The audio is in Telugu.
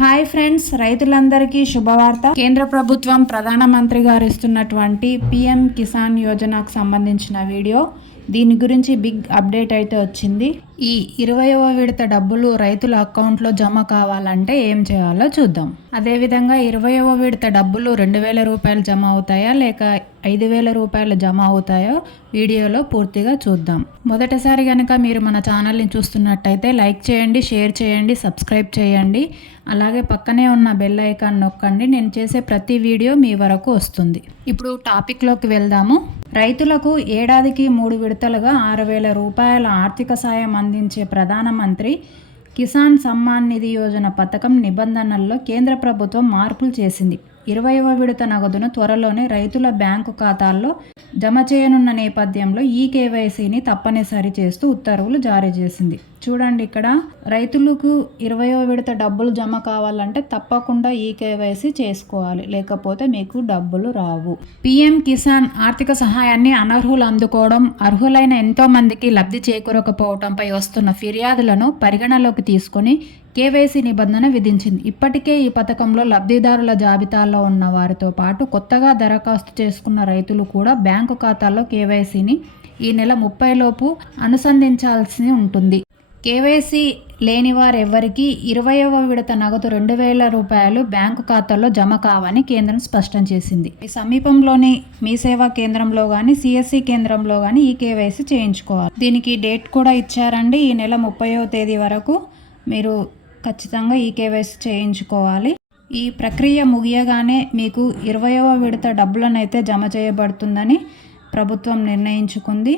హాయ్ ఫ్రెండ్స్ రైతులందరికీ శుభవార్త. కేంద్ర ప్రభుత్వం ప్రధానమంత్రి గారు ఇస్తున్నటువంటి పిఎం కిసాన్ యోజనకు సంబంధించిన వీడియో. దీని గురించి బిగ్ అప్డేట్ అయితే వచ్చింది. ఈ ఇరవయవ విడత డబ్బులు రైతుల అకౌంట్లో జమ కావాలంటే ఏం చేయాలో చూద్దాం. అదేవిధంగా ఇరవయవ విడత డబ్బులు రెండు వేల రూపాయలు జమ అవుతాయా లేక ఐదు వేల రూపాయలు జమ అవుతాయో వీడియోలో పూర్తిగా చూద్దాం. మొదటిసారి కనుక మీరు మన ఛానల్ని చూస్తున్నట్టయితే లైక్ చేయండి షేర్ చేయండి సబ్స్క్రైబ్ చేయండి. అలాగే పక్కనే ఉన్న బెల్ ఐకాన్ నొక్కండి. నేను చేసే ప్రతి వీడియో మీ వరకు వస్తుంది. ఇప్పుడు టాపిక్లోకి వెళ్దాము. రైతులకు ఏడాదికి మూడు విడతలుగా ఆరు వేల రూపాయల ఆర్థిక సాయం అందించే ప్రధానమంత్రి కిసాన్ సమ్మాన్ నిధి యోజన పథకం నిబంధనల్లో కేంద్ర ప్రభుత్వం మార్పులు చేసింది. ఇరవైవ విడత నగదును త్వరలోనే రైతుల బ్యాంకు ఖాతాల్లో జమ చేయనున్న నేపథ్యంలో ఈ కేవైసీని తప్పనిసరి చేస్తూ ఉత్తర్వులు జారీ చేసింది. చూడండి ఇక్కడ. రైతులకు ఇరవయో విడత డబ్బులు జమ కావాలంటే తప్పకుండా ఈ కేవైసీ చేసుకోవాలి. లేకపోతే మీకు డబ్బులు రావు. పిఎం కిసాన్ ఆర్థిక సహాయాన్ని అనర్హులు అందుకోవడం అర్హులైన ఎంతో మందికి లబ్ధి చేకూరకపోవడంపై వస్తున్న ఫిర్యాదులను పరిగణలోకి తీసుకొని కేవైసీ నిబంధన విధించింది. ఇప్పటికే ఈ పథకంలో లబ్ధిదారుల జాబితాలో ఉన్న వారితో పాటు కొత్తగా దరఖాస్తు చేసుకున్న రైతులు కూడా బ్యాంకు ఖాతాల్లో కేవైసీని ఈ నెల ముప్పై లోపు అనుసంధించాల్సి ఉంటుంది. కేవైసీ లేని వారెవ్వరికీ ఇరవయవ విడత నగదు రెండు వేల రూపాయలు బ్యాంకు ఖాతాల్లో జమ కావని కేంద్రం స్పష్టం చేసింది. ఈ సమీపంలోని మీ సేవా కేంద్రంలో కానీ సిఎస్సి కేంద్రంలో కానీ ఈ కేవైసీ చేయించుకోవాలి. దీనికి డేట్ కూడా ఇచ్చారండి. ఈ నెల ముప్పైవ తేదీ వరకు మీరు ఖచ్చితంగా ఈ కేవైసీ చేయించుకోవాలి. ఈ ప్రక్రియ ముగియగానే మీకు ఇరవయవ విడత డబ్బులను అయితే జమ చేయబడుతుందని ప్రభుత్వం నిర్ణయించుకుంది.